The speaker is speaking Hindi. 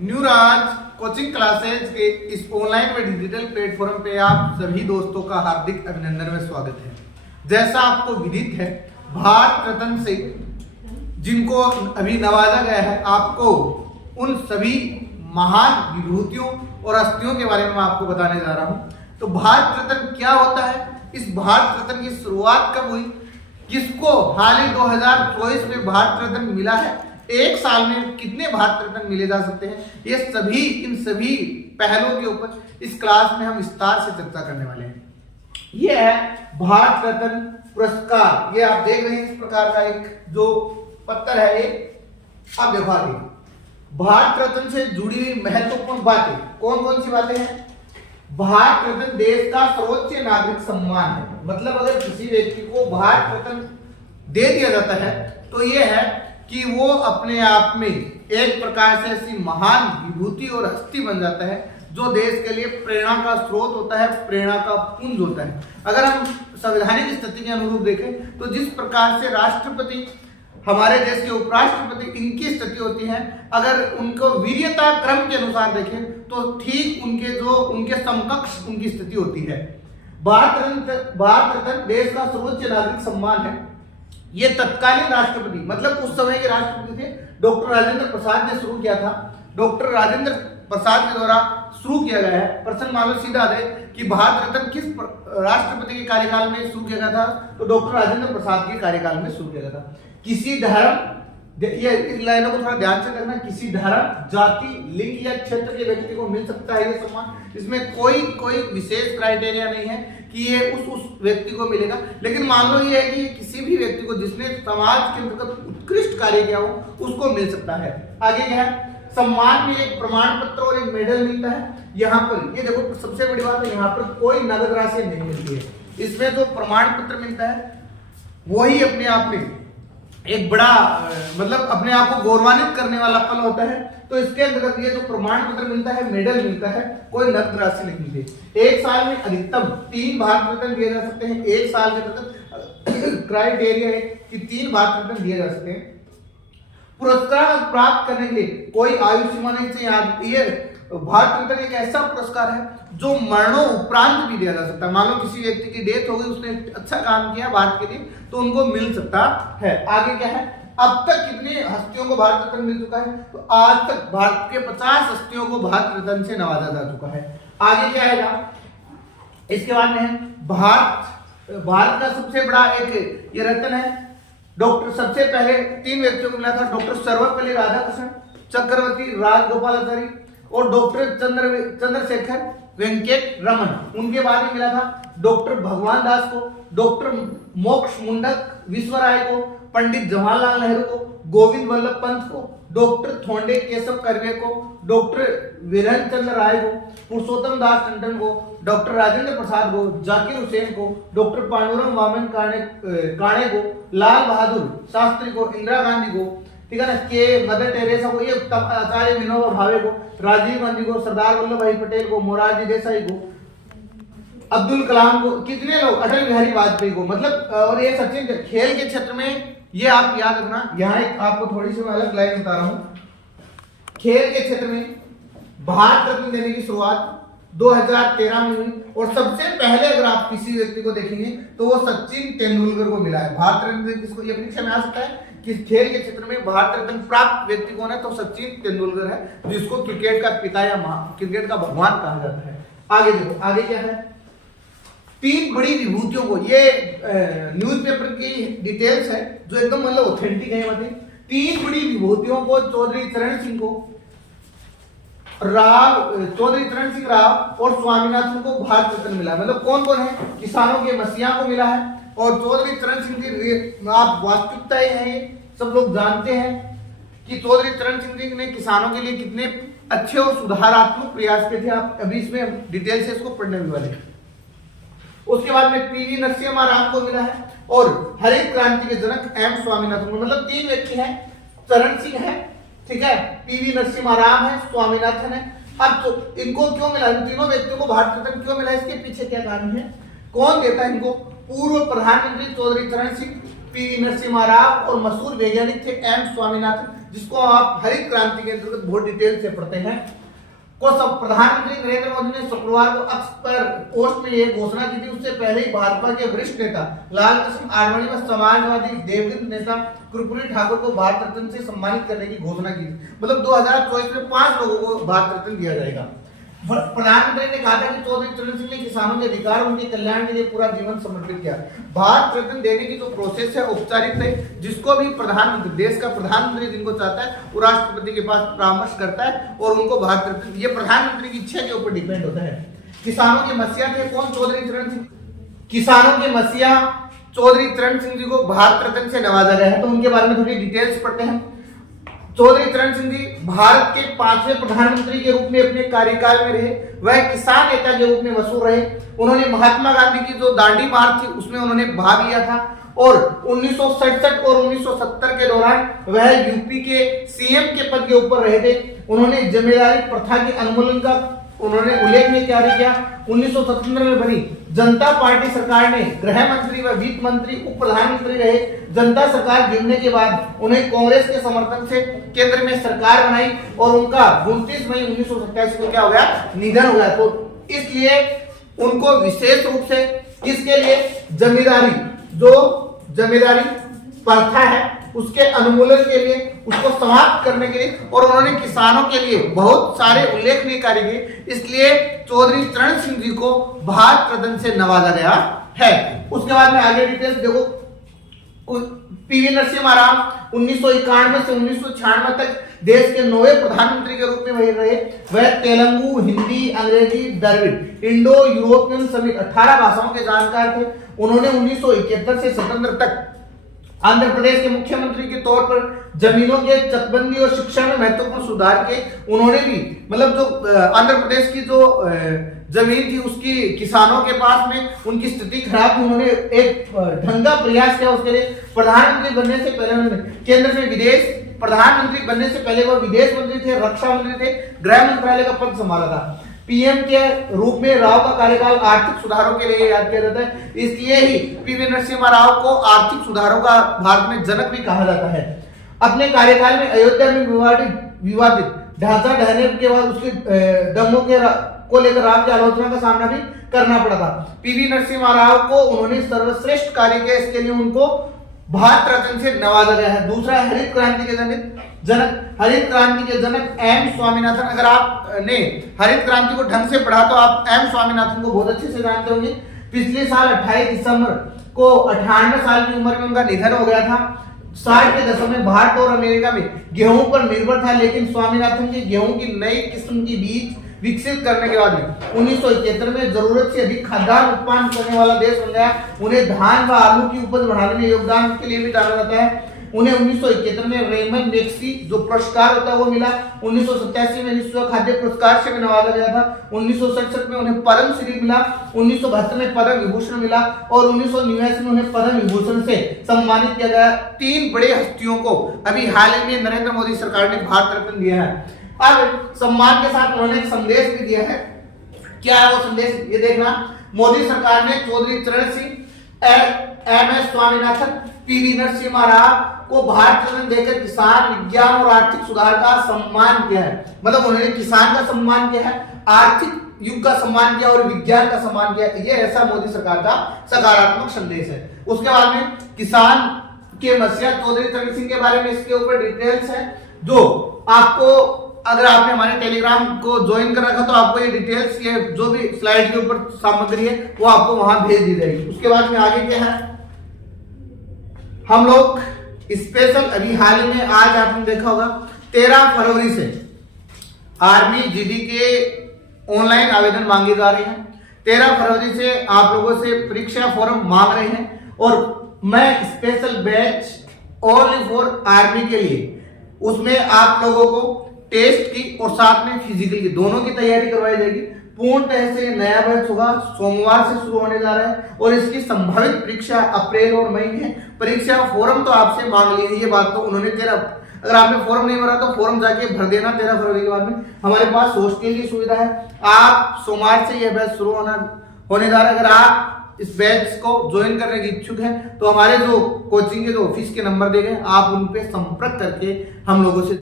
न्यूराज कोचिंग क्लासेज के इस ऑनलाइन व डिजिटल प्लेटफॉर्म पे आप सभी दोस्तों का हार्दिक अभिनंदन में स्वागत है। जैसा आपको विदित है, भारत रत्न से जिनको अभी नवाजा गया है, आपको उन सभी महान विभूतियों और हस्तियों के बारे में मैं आपको बताने जा रहा हूं। तो भारत रत्न क्या होता है, इस भारत रत्न की शुरुआत कब हुई, किसको हाल ही 2024 में भारत रत्न मिला है, एक साल में कितने भारत रत्न मिले जा सकते हैं, ये सभी इन सभी पहलुओं के ऊपर इस क्लास में हम विस्तार से चर्चा करने वाले हैं। ये है भारत रत्न पुरस्कार। ये आप देख रहे हैं इस प्रकार का एक जो पत्र है, ये आप देखो आगे। भारत रत्न से जुड़ी हुई महत्वपूर्ण बातें कौन कौन सी बातें हैं। भारत रत्न देश का सर्वोच्च नागरिक सम्मान है। मतलब अगर किसी व्यक्ति को भारत रत्न दे दिया जाता है तो ये है कि वो अपने आप में एक प्रकार से ऐसी महान विभूति और हस्ती बन जाता है जो देश के लिए प्रेरणा का स्रोत होता है, प्रेरणा का पुंज होता है। अगर हम संवैधानिक स्थिति के अनुरूप देखें तो जिस प्रकार से राष्ट्रपति, हमारे देश के उपराष्ट्रपति, इनकी स्थिति होती है, अगर उनको वीर्यता क्रम के अनुसार देखें तो ठीक उनके समकक्ष उनकी स्थिति होती है। भारत रत्न देश का सर्वोच्च नागरिक सम्मान है। ये तत्कालीन राष्ट्रपति, मतलब उस समय के राष्ट्रपति थे, डॉक्टर राजेंद्र प्रसाद ने शुरू किया था। डॉक्टर राजेंद्र प्रसाद के द्वारा शुरू किया गया है। प्रश्न मान लो सीधा है कि भारत रत्न किस राष्ट्रपति के कार्यकाल में शुरू किया गया था, तो डॉक्टर राजेंद्र प्रसाद के कार्यकाल में शुरू किया गया था। किसी धर्म, देखिए इस लाइनों को थोड़ा ध्यान से रखना, किसी धर्म, जाति, लिंग या क्षेत्र के व्यक्ति को मिल सकता है ये सम्मान। इसमें कोई विशेष क्राइटेरिया नहीं है कि ये उस व्यक्ति को मिलेगा, लेकिन मान लो ये है कि किसी भी व्यक्ति को जिसने समाज के अंतर्गत उत्कृष्ट कार्य किया हो उसको मिल सकता है। आगे क्या है, सम्मान में एक प्रमाण पत्र और एक मेडल मिलता है। यहाँ पर ये देखो सबसे बड़ी बात है, यहाँ पर कोई नगद राशि नहीं मिलती है। इसमें जो प्रमाण पत्र मिलता है वही अपने आप में एक बड़ा मतलब अपने आप को गौरवान्वित करने वाला पल होता है। तो इसके अंतर्गत ये जो प्रमाण पत्र मिलता है, मेडल मिलता है, कोई नकद राशि नहीं मिलती। एक साल में अधिकतम 3 भारत रत्न दिए जा सकते हैं। एक साल के तक क्राइटेरिया है कि 3 भारत रत्न दिए जा सकते हैं। पुरस्कार प्राप्त करने के लिए कोई आयु सीमा नहीं चाहिए। ये भारत रत्न एक ऐसा पुरस्कार है जो मरणों उपरांत भी दिया जा सकता है। मान लो किसी व्यक्ति की डेथ हो गई, उसने अच्छा काम किया भारत के लिए, तो उनको मिल सकता है। आगे क्या है, अब तक कितने हस्तियों को भारत रत्न मिल चुका है, तो आज तक भारत के 50 हस्तियों को भारत रत्न से नवाजा जा चुका है। आगे क्या आएगा, इसके बाद में है भारत का सबसे बड़ा एक ये रत्न है। डॉक्टर सबसे पहले 3 व्यक्तियों को मिला था, डॉक्टर सर्वपल्ली राधाकृष्णन, चक्रवर्ती राजगोपालाचारी और डॉक्टर चंद्रशेखर वेंकट रमन। उनके बाद में मिला था डॉक्टर भगवान दास को, डॉक्टर मोक्ष मुंडक विश्वराय को, पंडित जवाहरलाल नेहरू को, गोविंद वल्लभ पंत को, डॉक्टर थोंडे केशव कर्वे को, डॉक्टर वीरेंद्र चंद्र राय को, पुरुषोत्तम दास टंडन को, डॉक्टर राजेंद्र प्रसाद को, जाकिर हुसैन को, डॉक्टर पांडुरंग वामन काणे को, लाल बहादुर शास्त्री को, इंदिरा गांधी को, ठीक है ना, के मदर टेरेसा को, ये आचार्य विनोबा भावे को, राजीव गांधी को, सरदार वल्लभ भाई पटेल को, मोरारजी देसाई को, अब्दुल कलाम को, कितने लोग, अटल बिहारी वाजपेयी को, मतलब और ये सचिन। खेल के क्षेत्र में ये आप याद रखना, यहाँ एक आपको थोड़ी सी मैं अलग लाइन बता रहा हूँ। खेल के क्षेत्र में भारत रत्न देने की शुरुआत 2013 में हुई और सबसे पहले अगर आप किसी व्यक्ति को देखेंगे तो वो सचिन तेंदुलकर को मिला है। भारत रत्न किसको, ये परीक्षा में आ सकता है कि खेल के क्षेत्र में भारत रत्न प्राप्त व्यक्ति कौन है, तो सचिन तेंदुलकर है, जिसको क्रिकेट का पिता या क्रिकेट का भगवान कहा जाता है। आगे देखो, आगे क्या है, 3 बड़ी विभूतियों को, ये न्यूज़पेपर की डिटेल्स है जो एकदम मतलब ऑथेंटिक है। मतलब 3 बड़ी विभूतियों को चौधरी चरण सिंह राव और स्वामीनाथन को भारत रत्न मिला। मतलब कौन कौन है, किसानों के मसीहा को मिला है और चौधरी चरण सिंह की आप वास्तविकताएं हैं, ये सब लोग जानते हैं कि चौधरी चरण सिंह ने किसानों के लिए कितने अच्छे और सुधारात्मक प्रयास किए थे। आप अभी इसमें डिटेल से इसको पढ़ने भी वाले हैं। उसके बाद में पीवी नरसिम्हा राव को मिला है और हरित क्रांति के जनक एम स्वामीनाथन को। मतलब 3 व्यक्ति हैं, चरण सिंह है, ठीक है, पीवी नरसिम्हा राव है, स्वामीनाथन है। अब तो इनको क्यों मिला, इन तीनों व्यक्तियों को भारत रत्न क्यों मिला, इसके पीछे क्या कारण है, कौन देता है इनको, पूर्व प्रधानमंत्री चौधरी चरण सिंह, पीवी नरसिम्हा राव और मशहूर वैज्ञानिक थे एम स्वामीनाथन। जिसको आप हरित क्रांति के अंतर्गत बहुत डिटेल से पढ़ते हैं, को सब प्रधानमंत्री नरेंद्र मोदी ने शुक्रवार को एक्स पर पोस्ट में यह घोषणा की थी। उससे पहले ही भाजपा के वरिष्ठ नेता लाल कृष्ण आडवाणी व समाजवादी देवगन नेता कर्पूरी ठाकुर को भारत रत्न से सम्मानित करने की घोषणा की। मतलब 2024 में 5 लोगों को भारत रत्न दिया जाएगा। प्रधानमंत्री ने कहा था कि चौधरी चरण सिंह ने किसानों के अधिकार उनके कल्याण के लिए पूरा जीवन समर्पित किया। भारत रत्न देने की जो प्रोसेस है औपचारिक है, जिसको भी प्रधानमंत्री, देश का प्रधानमंत्री जिनको चाहता है वो राष्ट्रपति के पास परामर्श करता है और उनको भारत रत्न, ये प्रधानमंत्री की इच्छा के ऊपर डिपेंड होता है। किसानों के मसीहा थे कौन? चौधरी चरण सिंह। किसानों के मसीहा चौधरी चरण सिंह जी को भारत रत्न से नवाजा गया है, तो उनके बारे में थोड़ी डिटेल्स पढ़ते हैं। चौधरी चरण सिंह जी भारत के 5वें प्रधानमंत्री के रूप में अपने कार्यकाल में रहे। वह किसान नेता के रूप में मशहूर रहे। उन्होंने महात्मा गांधी की जो दांडी मार्च थी उसमें उन्होंने भाग लिया था और 1967 और 1970 के दौरान वह यूपी के सीएम के पद के ऊपर रहे थे। उन्होंने जमींदारी प्रथा के उन्मूलन का उन्होंने उल्लेखनीय कार्य किया। 1977 में बनी जनता पार्टी सरकार ने गृह मंत्री व वित्त मंत्री, उप प्रधानमंत्री रहे। जनता सरकार गिरने के बाद उन्हें कांग्रेस के समर्थन से केंद्र में सरकार बनाई और उनका 29 मई 1927 को क्या हो गया? निधन हो गया। तो इसलिए उनको विशेष रूप से किसके लिए? जमींदारी, जो जमींदारी प्रथा है उसके उन्मूलन के लिए, उसको समाप्त करने के लिए, और उन्होंने किसानों के लिए बहुत सारे उल्लेखनीय कार्य किए। इसलिए चौधरी चरण सिंह जी को भारत रत्न से नवाजा गया है। उसके बाद में आगे डिटेल्स देखो। पीवी नरसिम्हा राव 1991 से 1996 तक देश के 9वें प्रधानमंत्री के रूप में वही रहे। वह तेलुगु, हिंदी, अंग्रेजी, द्रविड़, इंडो यूरोपियन समेत 18 भाषाओं के जानकार थे। उन्होंने 1971 से स्वतंत्र तक आंध्र प्रदेश के मुख्यमंत्री के तौर पर जमीनों के चकबंदी और शिक्षा में महत्वपूर्ण सुधार किए। उन्होंने भी मतलब जो आंध्र प्रदेश की जो जमीन थी उसकी किसानों के पास में उनकी स्थिति खराब थी, उन्होंने एक ढंग का प्रयास किया। उसके लिए प्रधानमंत्री बनने से पहले उन्होंने केंद्र में विदेश प्रधानमंत्री बनने से पहले वो विदेश मंत्री थे, रक्षा मंत्री थे, गृह मंत्रालय का पद संभाला था। पीएम के रूप में राव का कार्यकाल आर्थिक सुधारों के लिए याद किया जाता है। इसलिए ही पीवी नरसिम्हा राव को आर्थिक सुधारों का भारत में जनक भी कहा जाता है। अपने कार्यकाल में अयोध्या में विवादित ढांचा ढहने के बाद उसके दंगों को लेकर राव की आलोचना का सामना भी करना पड़ा था। पीवी नरसिम्हा राव को उन्होंने सर्वश्रेष्ठ कार्य किया, इसके लिए उनको भारत रत्न से नवाजा गया है। दूसरा, हरित क्रांति के जनक, हरित क्रांति के जनक एम स्वामीनाथन। अगर आपने हरित क्रांति को ढंग से पढ़ा तो आप एम स्वामीनाथन को बहुत अच्छे से जानते होंगे। पिछले साल 28 दिसंबर को 98 साल की उम्र में उनका निधन हो गया था। 60 के दशक में भारत और अमेरिका में गेहूं पर निर्भर था, लेकिन स्वामीनाथन के गेहूं की नई किस्म की बीज विकसित करने के बाद में 1971 में जरूरत से अधिक खाद्यान्न उत्पादन करने वाला देश बन गया। उन्हें धान व आलू की उपज बढ़ाने में योगदान के लिए भी जाना जाता है। उन्हें 1971 में रेमन मैग्सेसे जो पुरस्कार होता है वो मिला। 1987 में विश्व खाद्य पुरस्कार से भी नवाजा गया था। 1967 में उन्हें पद्म श्री मिला। 1972 में पद्म विभूषण मिला और 1989 में उन्हें पद्म विभूषण से सम्मानित किया गया। 3 बड़े हस्तियों को अभी हाल ही में नरेंद्र मोदी सरकार ने भारत रत्न दिया है। अब सम्मान के साथ उन्होंने एक संदेश भी दिया है। क्या है वो संदेश? ये देखना, मोदी सरकार ने Chaudhary Charan Singh, M S Swaminathan, P V Narasimha Rao को भारत रत्न देकर किसान, विज्ञान और आर्थिक सुधार का सम्मान किया है। मतलब उन्होंने किसान का सम्मान किया है, आर्थिक युग का सम्मान किया और विज्ञान का सम्मान किया। ये ऐसा मोदी सरकार का सकारात्मक संदेश है। उसके बाद में किसान के मसीहा चौधरी चरण सिंह के बारे में इसके ऊपर डिटेल्स है, जो आपको अगर आपने हमारे टेलीग्राम को ज्वाइन कर रखा तो आपको ये डिटेल्स, ये जो भी स्लाइड के ऊपर सामग्री है वो आपको वहां भेज दी जाएगी। उसके बाद में आगे क्या है, हम लोग स्पेशल अभी हाल ही में आज आपने देखा होगा 13 फरवरी से आर्मी जीडी के ऑनलाइन आवेदन मांगे जा रहे हैं। 13 फरवरी से आप लोगों से परीक्षा फॉर्म मांग रहे हैं और मैं special batch only for army के लिए, उसमें आप लोगों को टेस्ट की और साथ में फिजिकल की दोनों की तैयारी करवाई जाएगी। पूर्णतः से नया बैच होगा, सोमवार से शुरू होने जा रहा है और इसकी संभावित परीक्षा अप्रैल और मई में है। परीक्षा फॉर्म तो आपसे मांग ली है, ये बात तो उन्होंने 13, अगर आपने फॉर्म नहीं भरा तो फॉर्म जाके भर देना 13 फरवरी के बाद में। हमारे पास हॉस्टल की सुविधा है। आप सोमवार से यह बैच शुरू होने जा रहा है। अगर आप इस बैच को ज्वाइन करने के इच्छुक हैं तो हमारे जो कोचिंग के जो ऑफिस के नंबर दिए गए आप उन पे संपर्क करके हम लोगों से